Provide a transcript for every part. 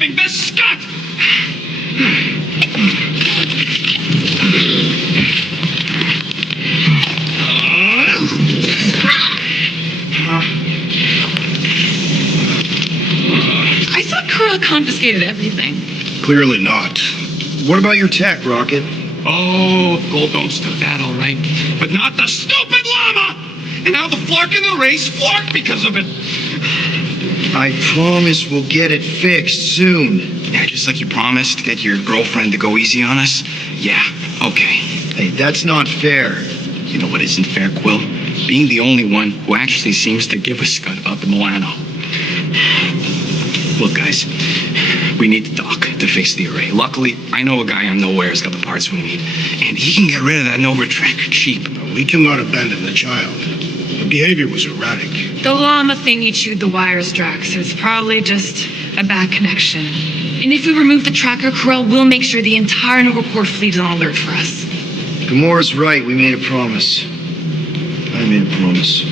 sniffing the scut! I thought Kura confiscated everything. Clearly not. What about your tech, Rocket? Oh, Golddome's took that all right. But not the stupid llama! And now the flark in the race flarked because of it. I promise we'll get it fixed soon. Yeah, just like you promised to get your girlfriend to go easy on us? Yeah, okay. Hey, that's not fair. You know what isn't fair, Quill? Being the only one who actually seems to give a scut about the Milano. Look, guys, we need to talk to fix the array. Luckily, I know a guy on Nowhere's got the parts we need, and he can get rid of that Nova Trek cheap. We cannot abandon the child. The behavior was erratic. The llama thingy chewed the wires, Drax. It's probably just a bad connection. And if we remove the tracker, Corel will make sure the entire Nova Corps fleet is on alert for us. Gamora's right. We made a promise. I made a promise.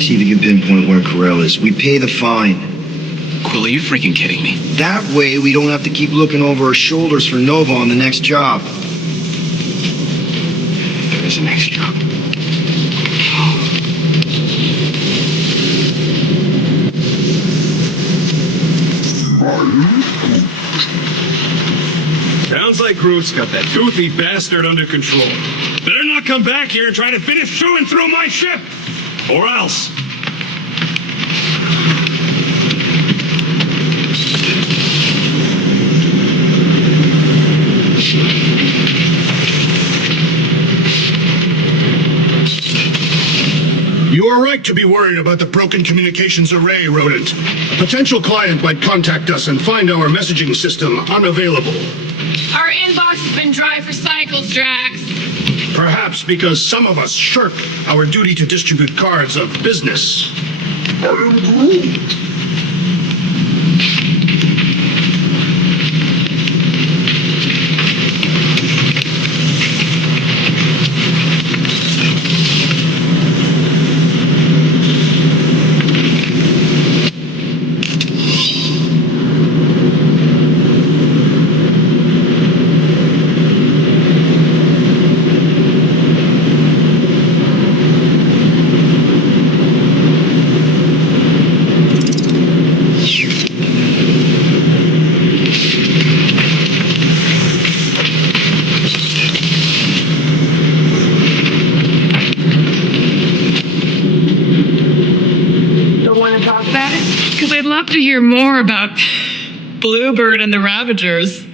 See if you can pinpoint where Corel is. We pay the fine. Quill, are you freaking kidding me? That way, we don't have to keep looking over our shoulders for Nova on the next job. There is a next job. Sounds like Groot's got that toothy bastard under control. Better not come back here and try to finish chewing through my ship! Or else... You are right to be worried about the broken communications array, Rodent. A potential client might contact us and find our messaging system unavailable. Our inbox has been dry for cycles, Drax. Perhaps because some of us shirk our duty to distribute cards of business. I am Groot. I'd love to hear more about Bluebird and the Ravagers.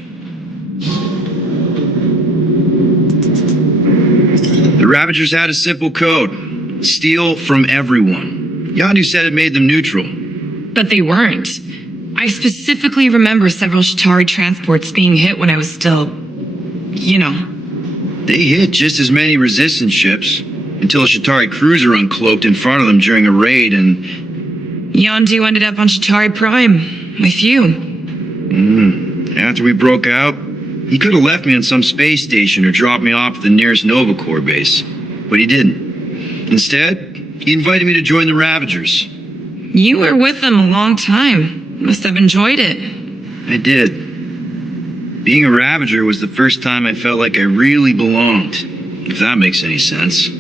The Ravagers had a simple code. Steal from everyone. Yondu said it made them neutral. But they weren't. I specifically remember several Chitauri transports being hit when I was still... you know. They hit just as many resistance ships, until a Chitauri cruiser uncloaked in front of them during a raid and... Yondu ended up on Chitauri Prime, with you. After we broke out, he could have left me on some space station or dropped me off at the nearest Nova Corps base. But he didn't. Instead, he invited me to join the Ravagers. You were with them a long time. Must have enjoyed it. I did. Being a Ravager was the first time I felt like I really belonged, if that makes any sense.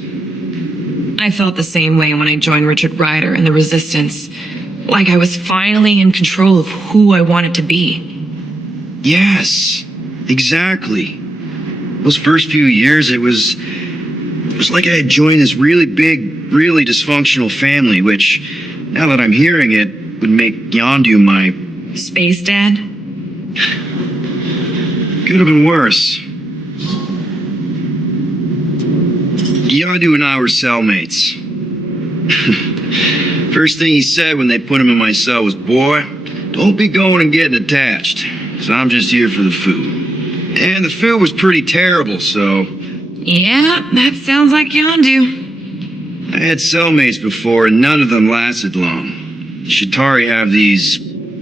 I felt the same way when I joined Richard Ryder and the Resistance. Like I was finally in control of who I wanted to be. Yes, exactly. Those first few years, it was like I had joined this really big, really dysfunctional family, which, now that I'm hearing it, would make Yondu my... Space Dad? Could have been worse. Yondu and I were cellmates. First thing he said when they put him in my cell was, "Boy, don't be going and getting attached, because I'm just here for the food." And the food was pretty terrible, so... Yeah, that sounds like Yondu. I had cellmates before, and none of them lasted long. The Chitauri have these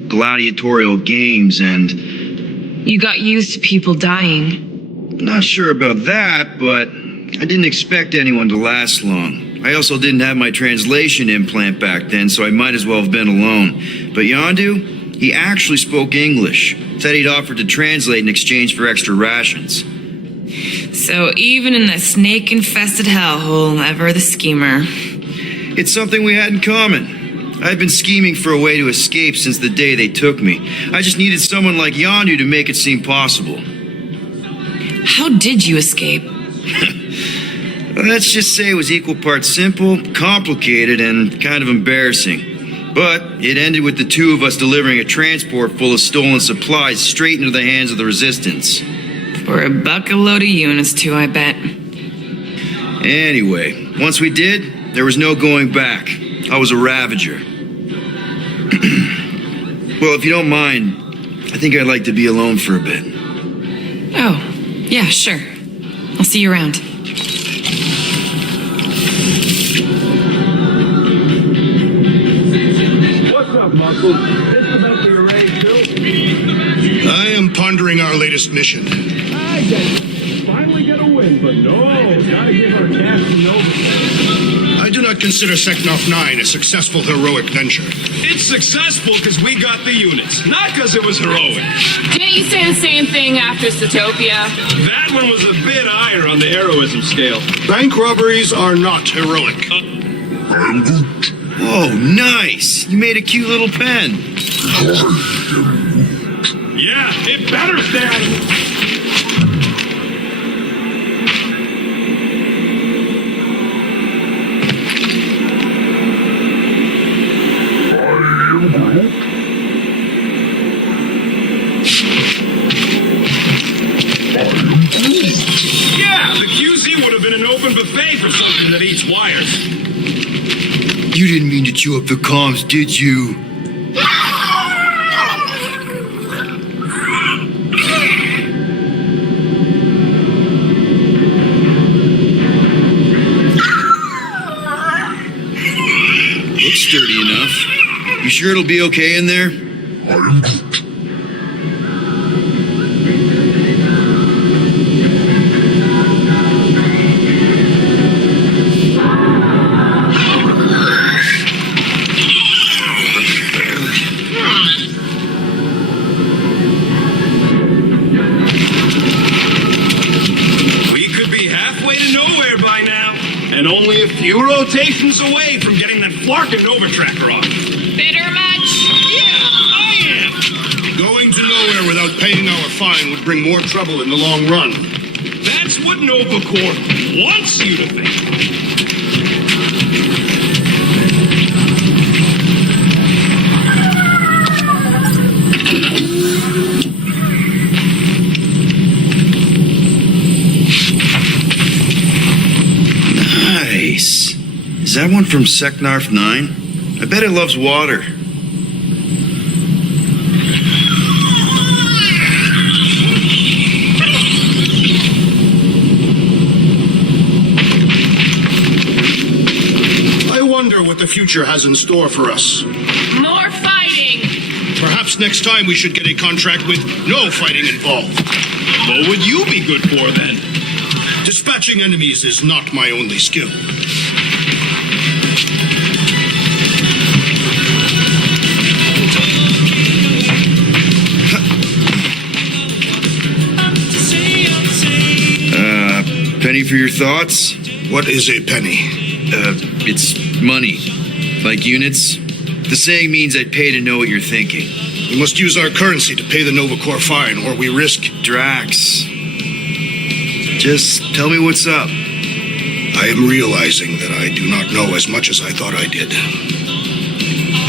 gladiatorial games, and... You got used to people dying. Not sure about that, but I didn't expect anyone to last long. I also didn't have my translation implant back then, so I might as well have been alone. But Yondu, He actually spoke English. Said he'd offered to translate in exchange for extra rations. So even in the snake-infested hellhole, ever the schemer. It's something we had in common. I've been scheming for a way to escape since the day they took me. I just needed someone like Yondu to make it seem possible. How did you escape? Let's just say it was equal parts simple, complicated, and kind of embarrassing. But it ended with the two of us delivering a transport full of stolen supplies straight into the hands of the Resistance. For a bucket-load of units, too, I bet. Anyway, once we did, there was no going back. I was a Ravager. Well, if you don't mind, I think I'd like to be alone for a bit. Oh, yeah, sure. I'll see you around. What's up, Muscle? This about the array, too? I am pondering our latest mission. I get it. Finally get a win, but no, gotta give our cast a note. I do not consider Seknov 9 a successful heroic venture. It's successful because we got the units, not because it was heroic. Didn't you say the same thing after Zootopia? That one was a bit higher on the heroism scale. Bank robberies are not heroic. Oh, nice! You made a cute little pen. Yeah, it better stay out of Yeah, the QZ would have been an open buffet for something that eats wires. You didn't mean to chew up the comms, did you? Looks sturdy enough. You sure it'll be okay in there? We could be halfway to nowhere by now, and only a few rotations away from getting that Flarkin Nova tracker off. Bitter much? Yeah, I am. Going to nowhere without paying our fine would bring more trouble in the long run. That's what Nova Corps wants you to think. Nice. Is that one from Seknarf 9? I bet it loves water. I wonder what the future has in store for us. More fighting! Perhaps next time we should get a contract with no fighting involved. What would you be good for then? Dispatching enemies is not my only skill. Penny for your thoughts? What is a penny? It's money. Like units. The saying means I'd pay to know what you're thinking. We must use our currency to pay the Nova Corps fine, or we risk... Drax. Just tell me what's up. I am realizing that I do not know as much as I thought I did.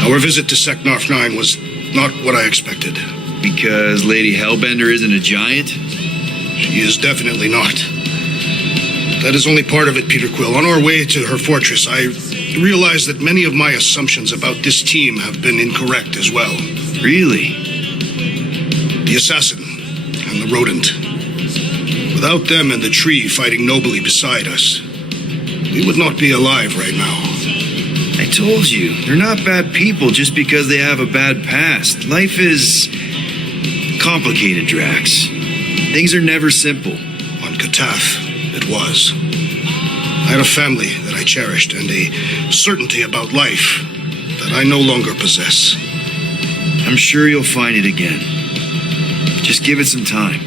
Our visit to Seknarf 9 was not what I expected. Because Lady Hellbender isn't a giant? She is definitely not. That is only part of it, Peter Quill. On our way to her fortress, I realized that many of my assumptions about this team have been incorrect as well. Really? The assassin and the rodent. Without them and the tree fighting nobly beside us, we would not be alive right now. I told you, they're not bad people just because they have a bad past. Life is complicated, Drax. Things are never simple. On Kataf, it was. I had a family that I cherished and a certainty about life that I no longer possess. I'm sure you'll find it again. Just give it some time.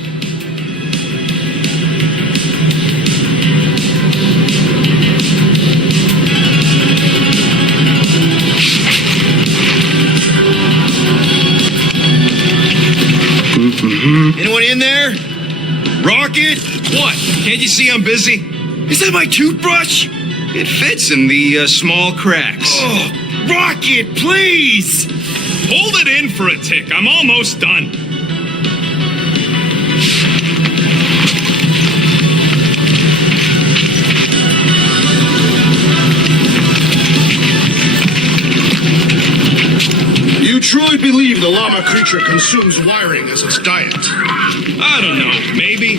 Anyone in there? Rocket? What? Can't you see I'm busy? Is that my toothbrush? It fits in the small cracks. Oh, Rocket, please! Hold it in for a tick. I'm almost done. You truly believe the llama creature consumes wiring as its diet? I don't know. Maybe.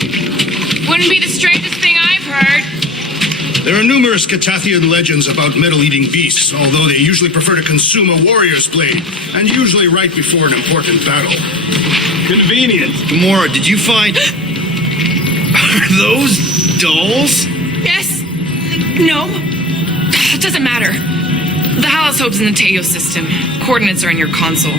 Wouldn't be the strangest thing I've heard. There are numerous Catathian legends about metal-eating beasts, although they usually prefer to consume a warrior's blade, and usually right before an important battle. Convenient. Gamora, did you find... Are those dolls? Yes? No? It doesn't matter. The holosope's in the Teo system. Coordinates are in your console.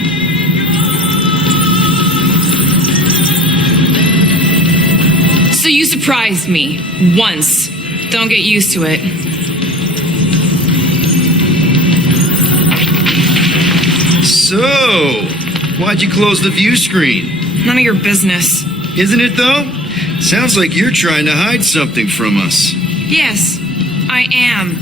So you surprised me. Once. Don't get used to it. So, why'd you close the view screen? None of your business. Isn't it, though? Sounds like you're trying to hide something from us. Yes, I am.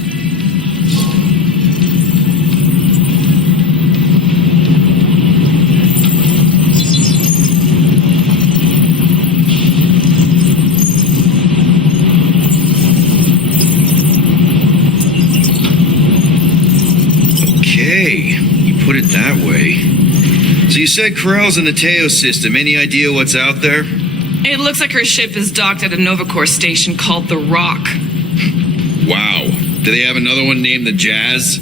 Okay, you put it that way. So you said Corell's in the Teo system. Any idea what's out there? It looks like her ship is docked at a Novacore station called the Rock. Wow. Do they have another one named the Jazz?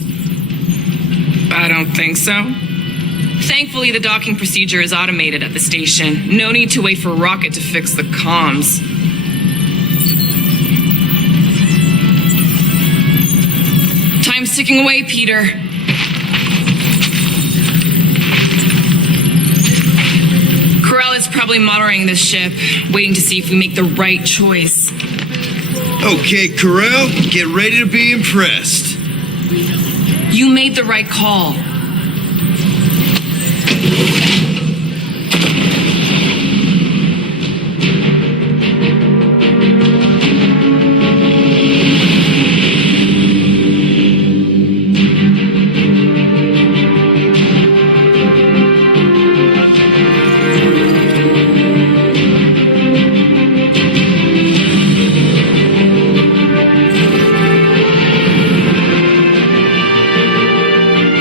I don't think so. Thankfully, the docking procedure is automated at the station. No need to wait for Rocket to fix the comms. Time's ticking away, Peter. Corell is probably monitoring this ship, waiting to see if we make the right choice. Okay, Corell, get ready to be impressed. You made the right call.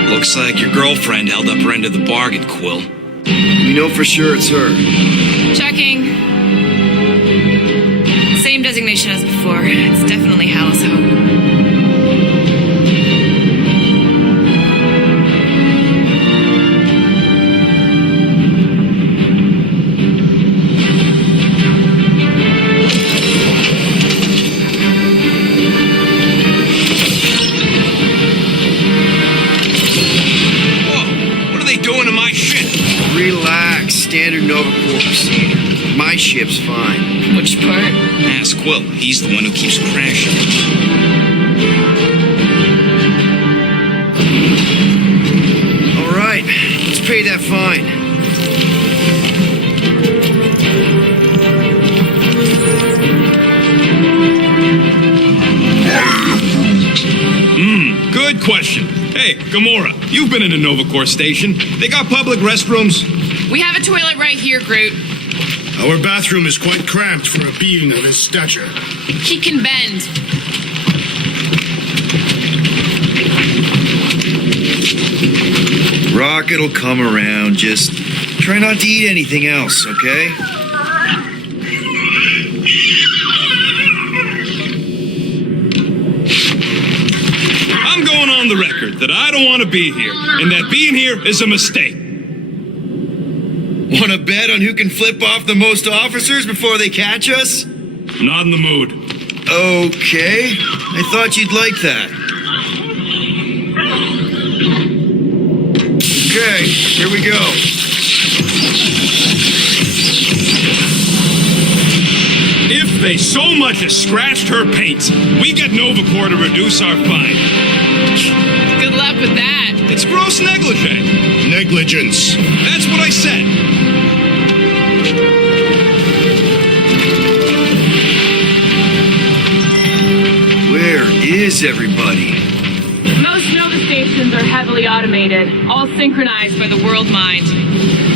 Looks like your girlfriend held up her end of the bargain, Quill. We know for sure it's her. Checking. Same designation as before. It's definitely Hal's Hope. Relax, standard Novacore procedure. My ship's fine. Which part? Ask Quill. He's the one who keeps crashing. All right, let's pay that fine. Good question. Hey, Gamora, you've been in a Novacore station. They got public restrooms? We have a toilet right here, Groot. Our bathroom is quite cramped for a being of his stature. He can bend. Rocket'll come around. Just try not to eat anything else, okay? I'm going on the record that I don't want to be here, and that being here is a mistake. Want to bet on who can flip off the most officers before they catch us? Not in the mood. Okay, I thought you'd like that. Okay, here we go. if they so much as scratched her paint, we get Novacore to reduce our fine. Good luck with that. It's gross negligee. Negligence. That's what I said. Where is everybody? Most Nova stations are heavily automated, all synchronized by the world mind.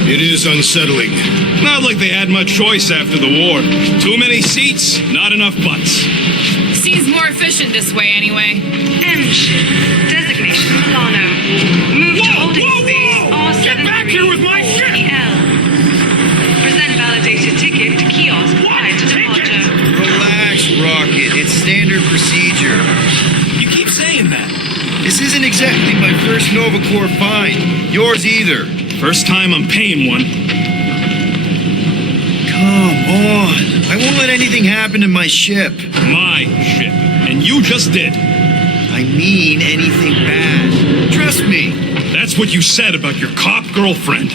It is unsettling. Not like they had much choice after the war. Too many seats, not enough butts. Seems more efficient this way, anyway. M ship. Designation Milano. Move to holding space R7. Get back here with my ship! Present validated ticket to kiosk prior to departure. Relax, Rocket. It's standard procedure. You keep saying that. This isn't exactly my first Novacore fine. Yours either. First time I'm paying one. Come on. I won't let anything happen to my ship. My ship. And you just did. I mean anything bad. Trust me. That's what you said about your cop girlfriend.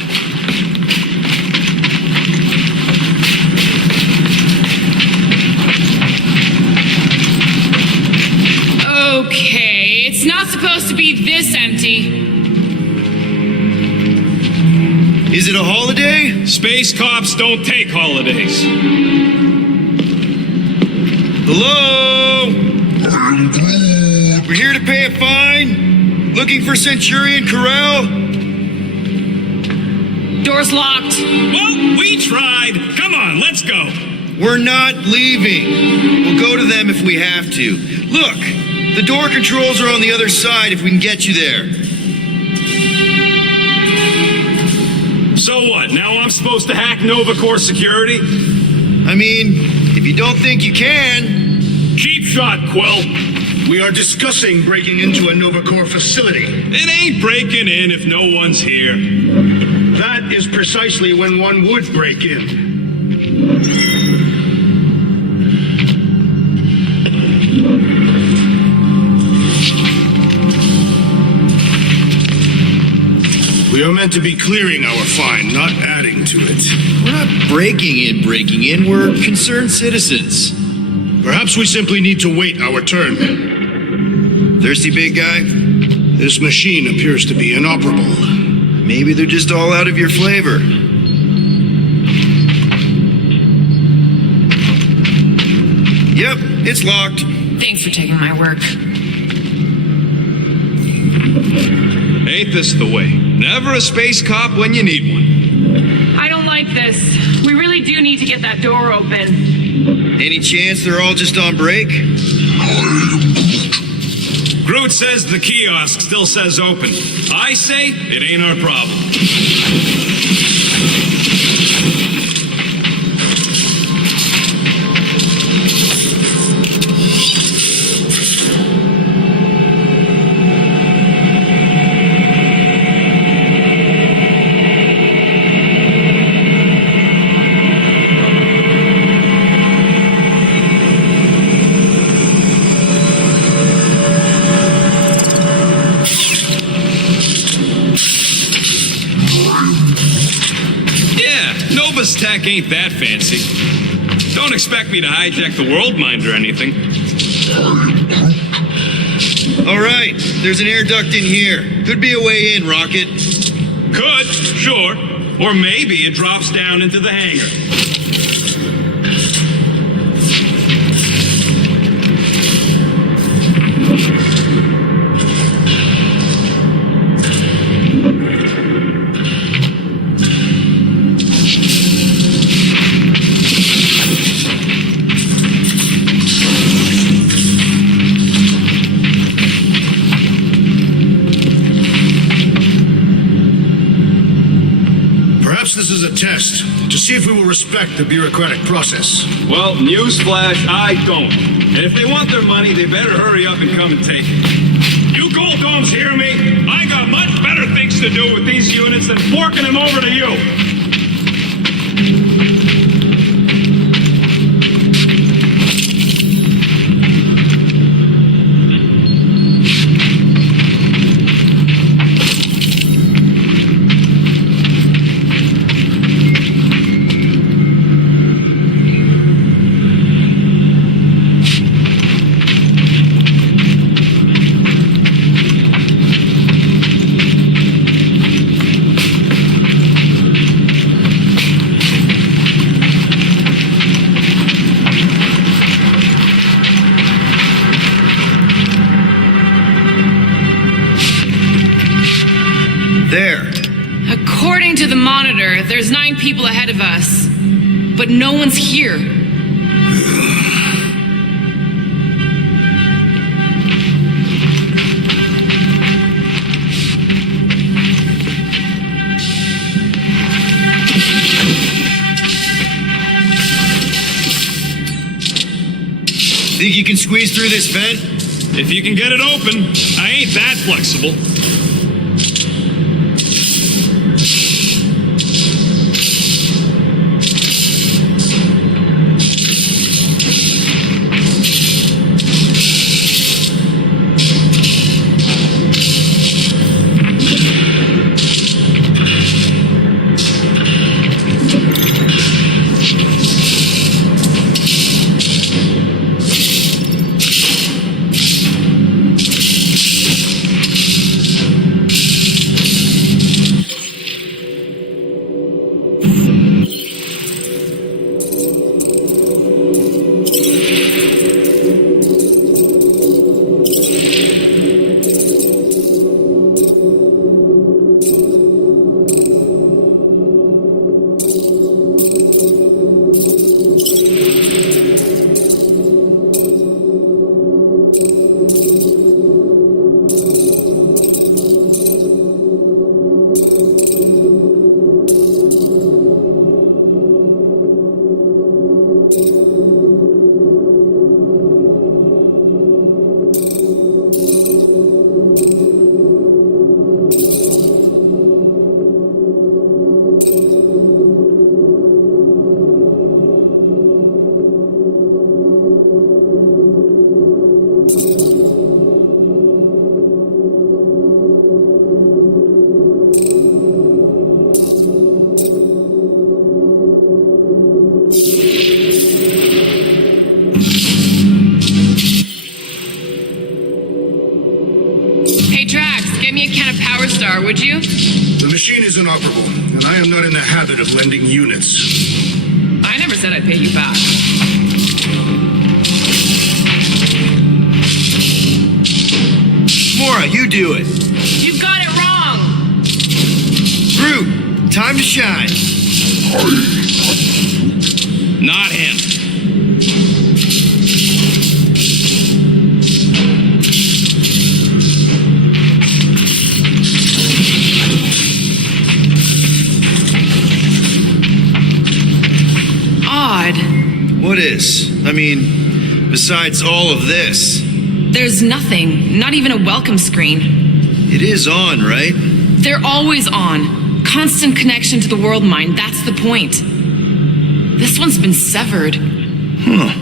Okay, it's not supposed to be this empty. Is it a holiday? Space cops don't take holidays. Hello? We're here to pay a fine. Looking for Centurion Corral? Door's locked. Well, we tried. Come on, let's go. We're not leaving. We'll go to them if we have to. Look, the door controls are on the other side if we can get you there. So what? Now I'm supposed to hack Novacore security? I mean, if you don't think you can. Cheap shot, Quill. We are discussing breaking into a Novacore facility. It ain't breaking in if no one's here. That is precisely when one would break in. We are meant to be clearing our fine, not adding to it. We're not breaking in. We're concerned citizens. Perhaps we simply need to wait our turn. Thirsty, big guy? This machine appears to be inoperable. Maybe they're just all out of your flavor. Yep, it's locked. Thanks for taking my work. Ain't this the way? Never a space cop when you need one. I don't like this. We really do need to get that door open. Any chance they're all just on break? Groot says the kiosk still says open. I say it ain't our problem. Nova's tech ain't that fancy. Don't expect me to hijack the world mind or anything. All right, there's an air duct in here. Could be a way in, Rocket. Could, sure. Or maybe it drops down into the hangar. This is a test to see if we will respect the bureaucratic process. Well, newsflash, I don't. And if they want their money, they better hurry up and come and take it. You Gold Domes hear me? I got much better things to do with these units than forking them over to you. There's 9 people ahead of us. But no one's here. Think you can squeeze through this vent? If you can get it open, I ain't that flexible. Hey, Drax, get me a can of Power Star, would you? The machine is inoperable, and I am not in the habit of lending units. I never said I'd pay you back. Mora, you do it. You got it wrong! Groot, time to shine. Not him. Odd. What is? I mean, besides all of this, There's nothing, not even a welcome screen. it is on, right? They're always on. Constant connection to the world mind, that's the point. This one's been severed. Huh.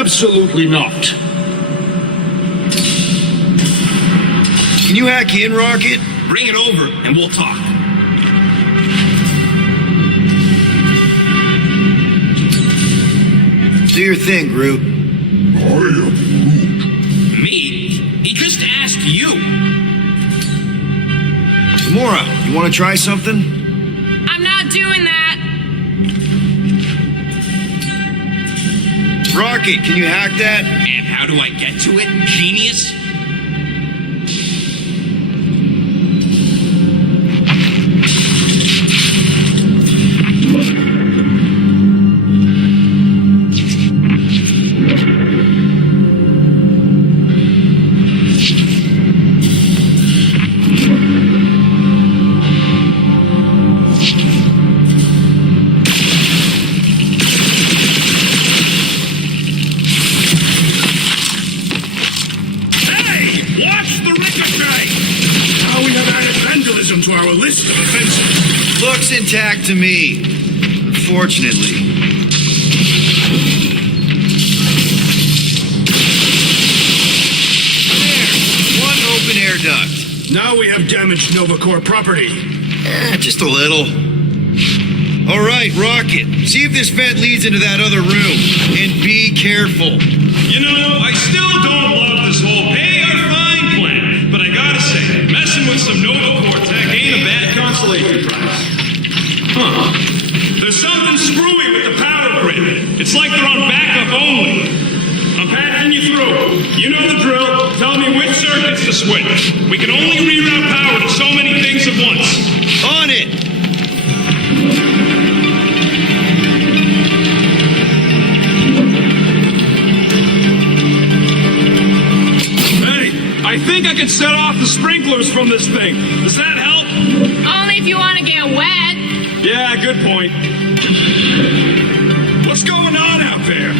Absolutely not. Can you hack in, Rocket? Bring it over and we'll talk. Do your thing, Groot. Me? He just asked you. Gamora, you want to try something? I'm not doing that. Rocket, can you hack that? And how do I get to it, genius? To our list of offenses. Looks intact to me. Unfortunately. There. One open air duct. Now we have damaged Nova Corps property. Just a little. All right, Rocket. See if this vent leads into that other room. And be careful. You know, I still don't love this whole pay or fine plan, but I gotta say, messing with some Nova Corps tech ain't a bad consolation prize. Huh. There's something screwy with the power grid. It's like they're on backup only. I'm patching you through. You know the drill. Tell me which circuits to switch. We can only reroute power to so many things at once. On it! I think I can set off the sprinklers from this thing. Does that help? Only if you want to get wet. Yeah, good point. What's going on out there?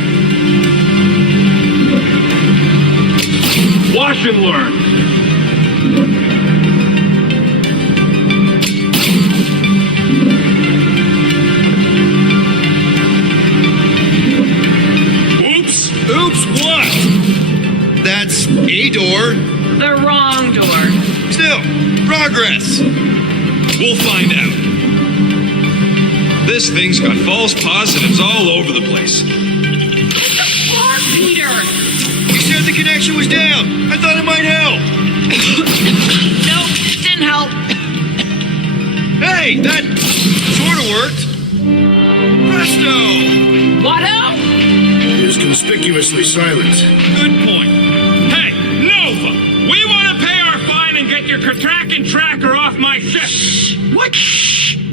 Watch and learn. Oops. Oops, what? That's a door. The wrong door. Still, progress. We'll find out. This thing's got false positives all over the place. Poor Peter. You said the connection was down. I thought it might help. Nope, didn't help. Hey, that sort of worked. Presto! Watto? It is conspicuously silent. Good point. Hey, Nova! We want to pay our fine and get your tracking tracker off my ship. What?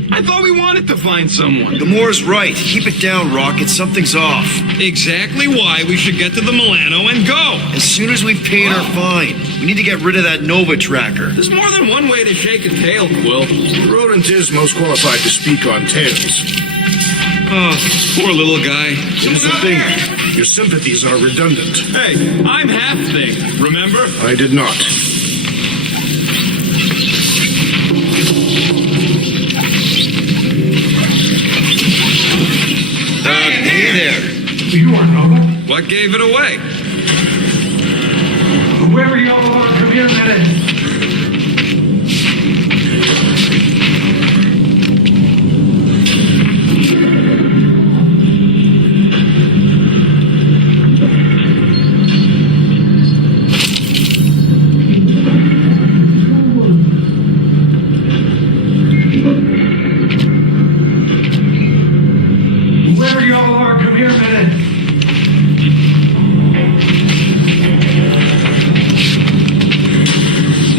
I thought we wanted to find someone. Gamora's right. Keep it down, Rocket. Something's off. Exactly why we should get to the Milano and go. As soon as we've paid our fine, we need to get rid of that Nova tracker. There's more than one way to shake a tail, Quill. The rodent is most qualified to speak on tails. Oh, poor little guy. Here's the thing. Your sympathies are redundant. Hey, I'm half thing, remember? I did not. Hey there. You are Nova. What gave it away? Whoever y'all are, come here a minute. Whoever y'all are, come here a minute.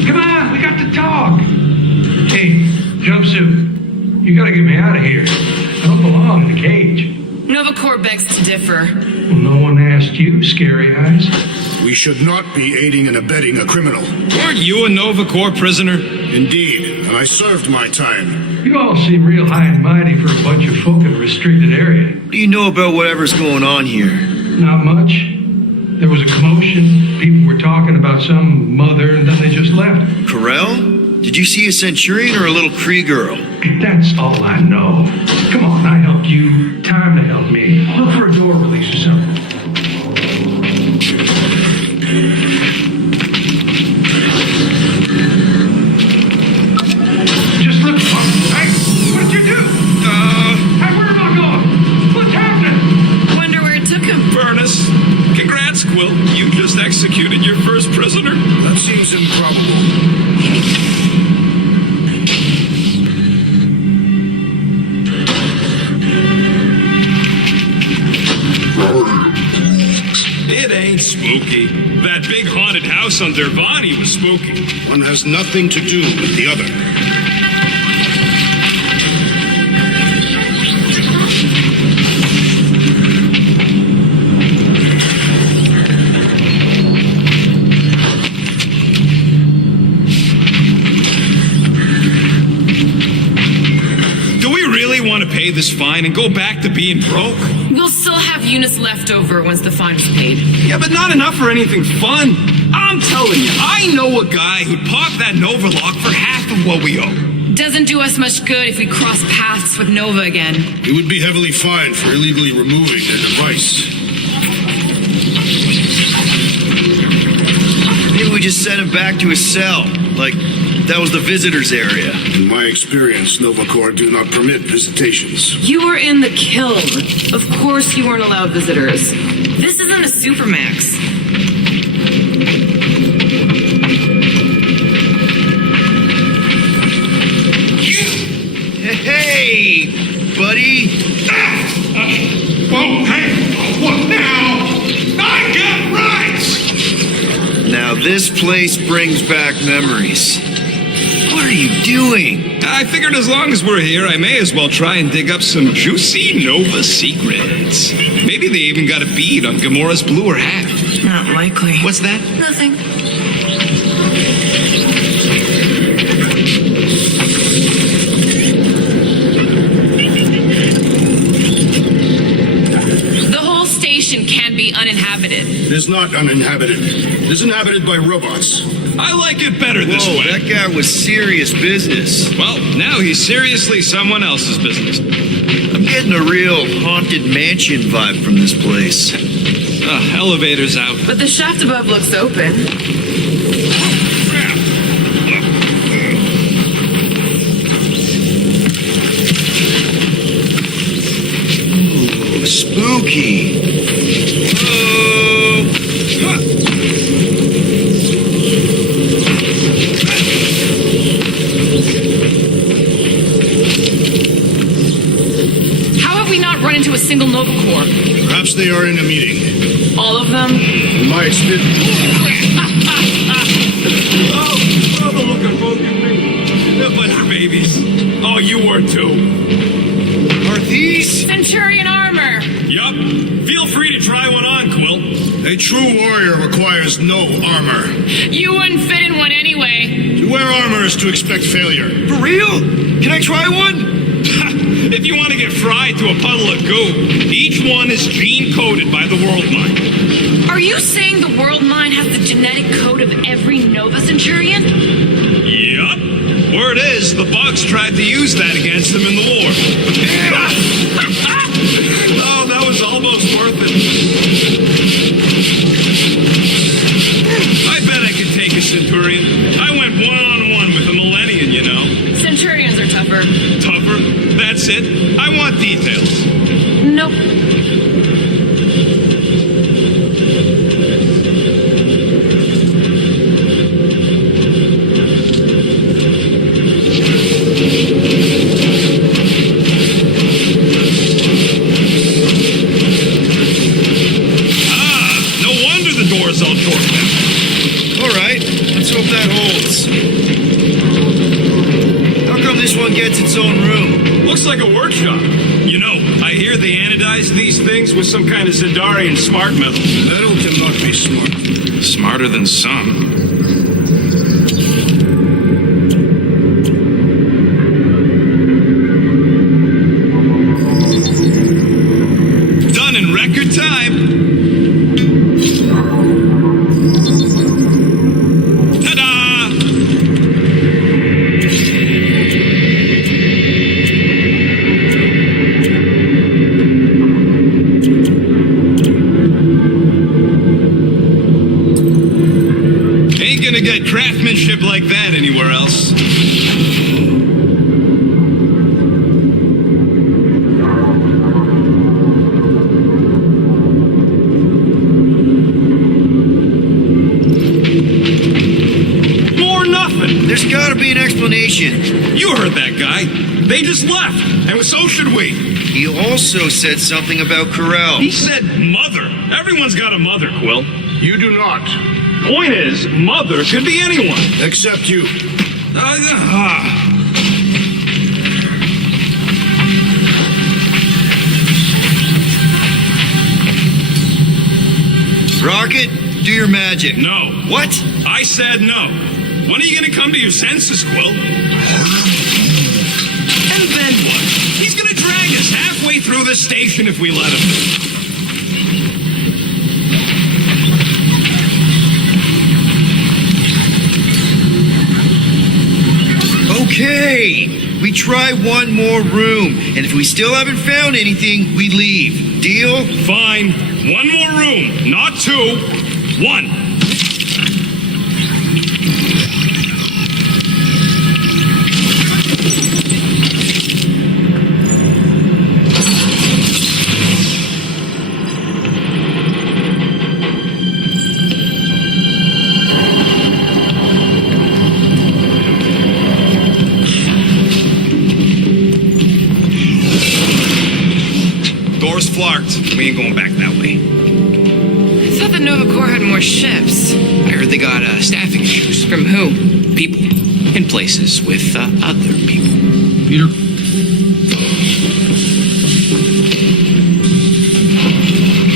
Come on, we got to talk. Hey, jumpsuit, you gotta get me out of here. I don't belong in the cage. Nova Corps begs to differ. Well, no one asked you, Scary Eyes. We should not be aiding and abetting a criminal. Weren't you a Nova Corps prisoner? Indeed, and I served my time. You all seem real high and mighty for a bunch of folk in a restricted area. What do you know about whatever's going on here? Not much. There was a commotion. People were talking about some mother, and then they just left. Corel? Did you see a Centurion or a little Kree girl? That's all I know. Come on, I helped you. Time to help me. Look for a door release or something. spooky. That big haunted house on Dervani was spooky. One has nothing to do with the other. Do we really want to pay this fine and go back to being broke? We'll still have units left over once the fine is paid. Yeah, but not enough for anything fun. I'm telling you, I know a guy who'd pop that Nova lock for half of what we owe. Doesn't do us much good if we cross paths with Nova again. He would be heavily fined for illegally removing their device. Maybe we just send him back to his cell. Like, that was the visitors area. In my experience, Nova Corps do not permit visitations. You were in the kiln. Of course you weren't allowed visitors. This isn't a Supermax. Hey, buddy. Whoa, hey, what now? I get rights! Now this place brings back memories. What are you doing? I figured as long as we're here, I may as well try and dig up some juicy Nova secrets. Maybe they even got a bead on Gamora's bluer hat. Not likely. What's that? Nothing. The whole station can be uninhabited. It is not uninhabited. It is inhabited by robots. I like it better this Whoa, way. that guy was serious business. Well, now he's seriously someone else's business. I'm getting a real haunted mansion vibe from this place. Elevator's out. But the shaft above looks open. Ooh, spooky. How have we not run into a single Nova Corps? Perhaps they are in a meeting. All of them? In my experience... Oh, the look at both of me. A bunch of babies. Oh, you were too. Are these? Centurion armor! Yup. Feel free to try one on, Quill. A true warrior requires no armor. You wouldn't fit in one anyway. To wear armor is to expect failure. For real? Can I try one? If you want to get fried to a puddle of goo, each one is gene-coded by the World Mind. Are you saying the World Mind has the genetic code of every Nova Centurion? Yup. Word is, the bugs tried to use that against them in the war. Oh, that was almost worth it. I bet I could take a Centurion. I went one-on-one with a Millennium, you know. Centurions are tougher. Tougher? That's it. I want details. Nope. No wonder the door's all torqued out. All right, let's hope that holds. How come this one gets its own room? Looks like a workshop. You know, I hear they anodize these things with some kind of Zendarian smart metal. Metal cannot be smart. Smarter than some. Done in record time. Ta-da! Ain't gonna get craftsmanship like that anywhere else. More nothing. There's gotta be an explanation. You heard that guy. They just left, and so should we. He also said something about Corel. He said mother. Everyone's got a mother, Quill. You do not. Point is, Mother could be anyone. Except you. Rocket, do your magic. No. What? I said no. When are you gonna come to your senses, Quill? And then what? He's gonna drag us halfway through the station if we let him. Okay. We try one more room, and if we still haven't found anything, we leave. Deal? Fine. One more room. Not two. One. Door's flarked. We ain't going back that way. I thought the Nova Corps had more ships. I heard they got staffing issues. From who? People in places with other people. Peter.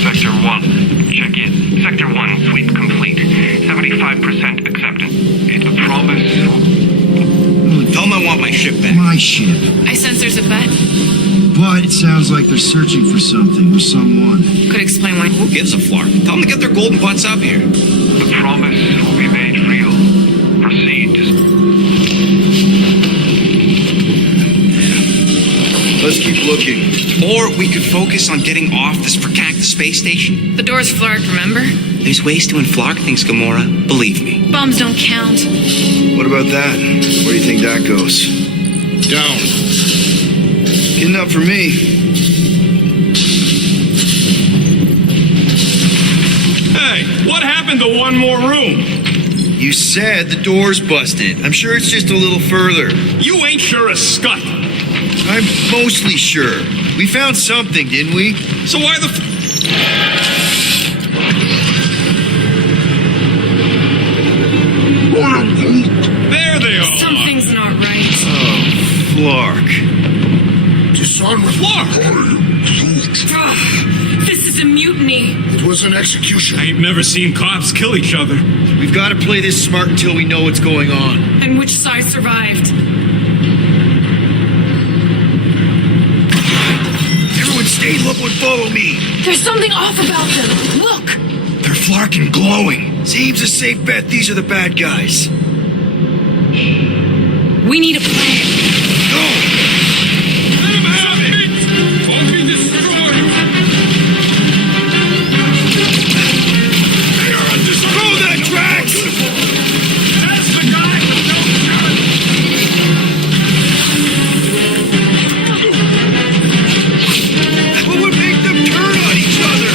Sector 1, check in. Sector 1, sweep complete. 75% acceptance. It's a promise. Tell them I want my ship back. My ship. I sense there's a bet. But it sounds like they're searching for something or someone. Could explain why. Who gives a flark? Tell them to get their golden butts up here. The promise will be made real. Proceed. Let's keep looking. Or we could focus on getting off this fracacta space station. The door's flarked, remember? There's ways to unflark things, Gamora. Believe me. Bombs don't count. What about that? Where do you think that goes? Down. Good enough for me. Hey, what happened to one more room? You said the door's busted. I'm sure it's just a little further. You ain't sure a scut. I'm mostly sure. We found something, didn't we? So why the There they are. Something's not right. Flark. Flark. Ugh, this is a mutiny. It was an execution. I ain't never seen cops kill each other. We've got to play this smart until we know what's going on. And which side survived? Everyone stay look and follow me. There's something off about them. Look! They're flarking glowing. Seems a safe bet these are the bad guys. We need a plan. Go! Let him have it! Won't be destroyed! They are undestroyed! Throw that, Drax! That's the guy with no gun! What would make them turn on each other?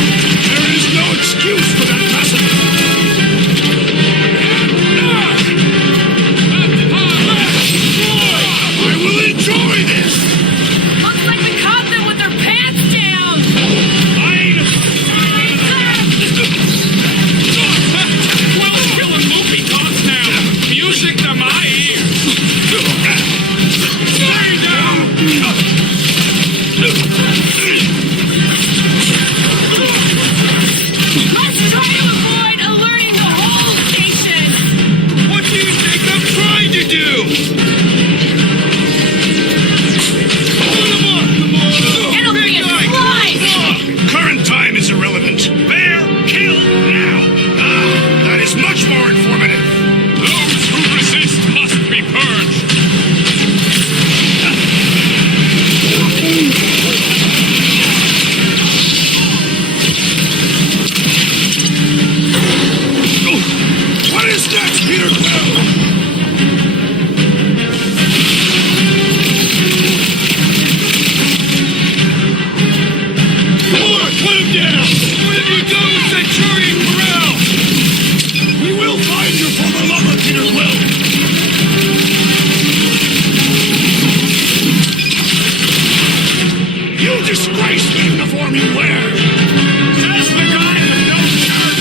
There is no excuse for that precedent. I will enjoy this. Looks like we caught them with their pants down. Well, killing movie talks now. Music to my ears. Stay down! Let's try to avoid alerting the whole station. What do you think I'm trying to do? It'll be a slide. Current time is irrelevant. Bear, kill, now. That is much more informative. Those who resist must be purged. What is next, Peter Quill? Lord, put him down! Where you go, Centurion Corral? We will find your former lover, Peter Quill. You disgrace the uniform you wear! Says the guy with no shirt!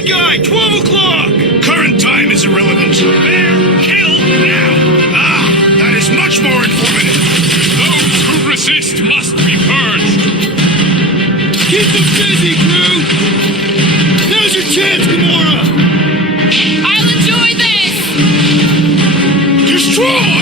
Big guy, 12 o'clock! Current time is irrelevant. Bear, kill, now! Ah, that is much more informative. Those who resist must be purged. Keep them busy, Groot! Now's your chance, Gamora! I'll enjoy this! Destroy!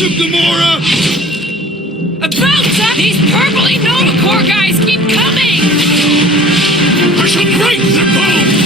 Gamora! About time! These purpley Nova Corps guys keep coming! I shall break their bones!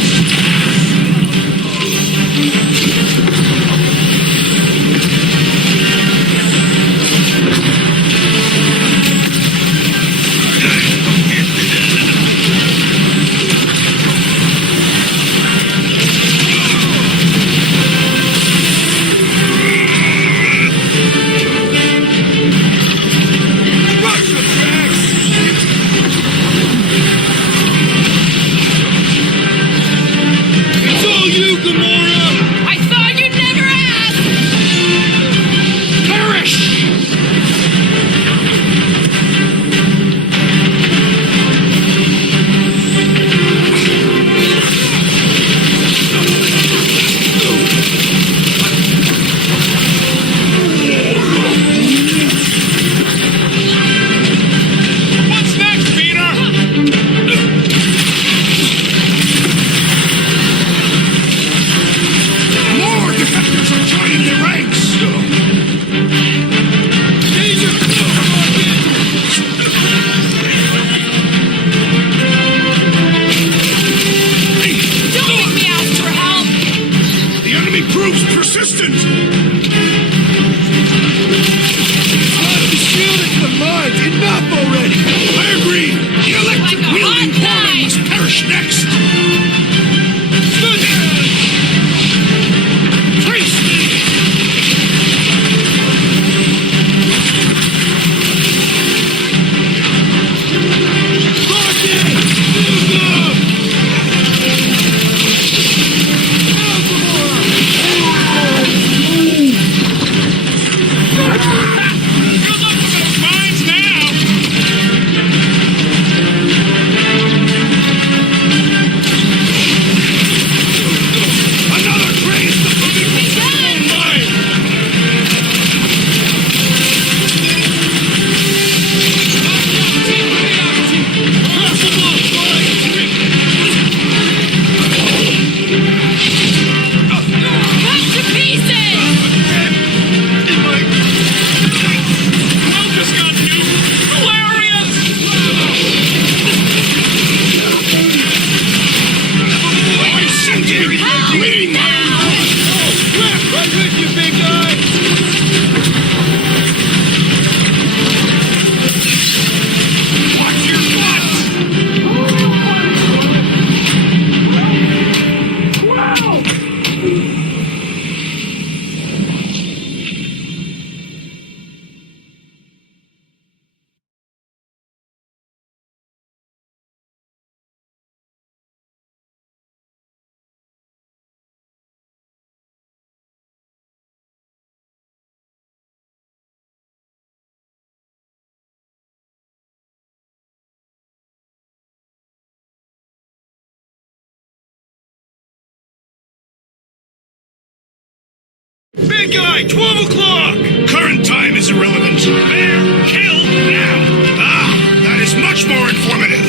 Big guy, 12 o'clock! Current time is irrelevant. Bear, kill, now! Ah, that is much more informative.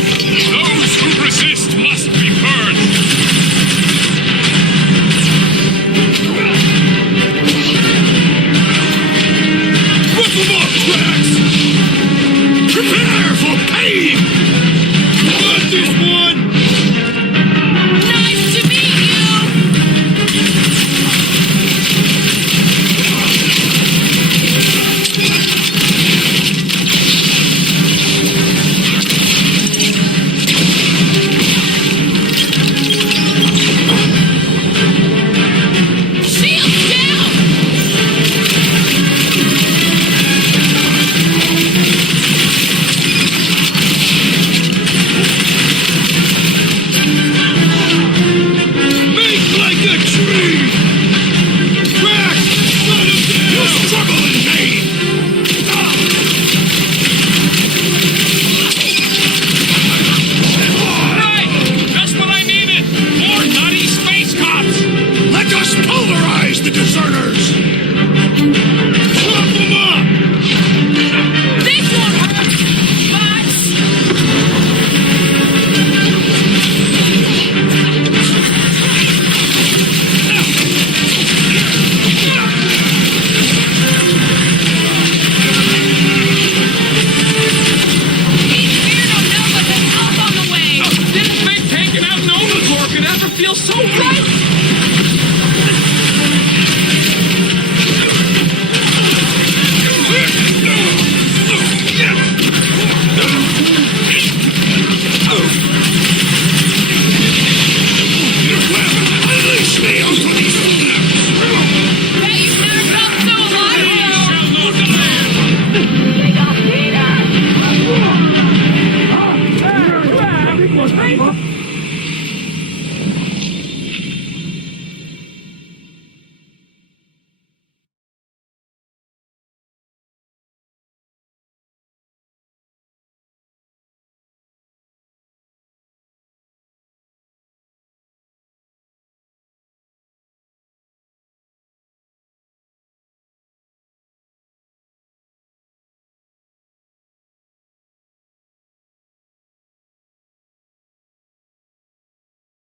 Those who resist must be purged. Rip them up, Drax! Prepare for pain! Got this one! Nice to meet you!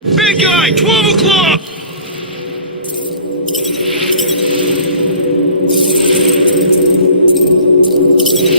Big guy, 12 o'clock!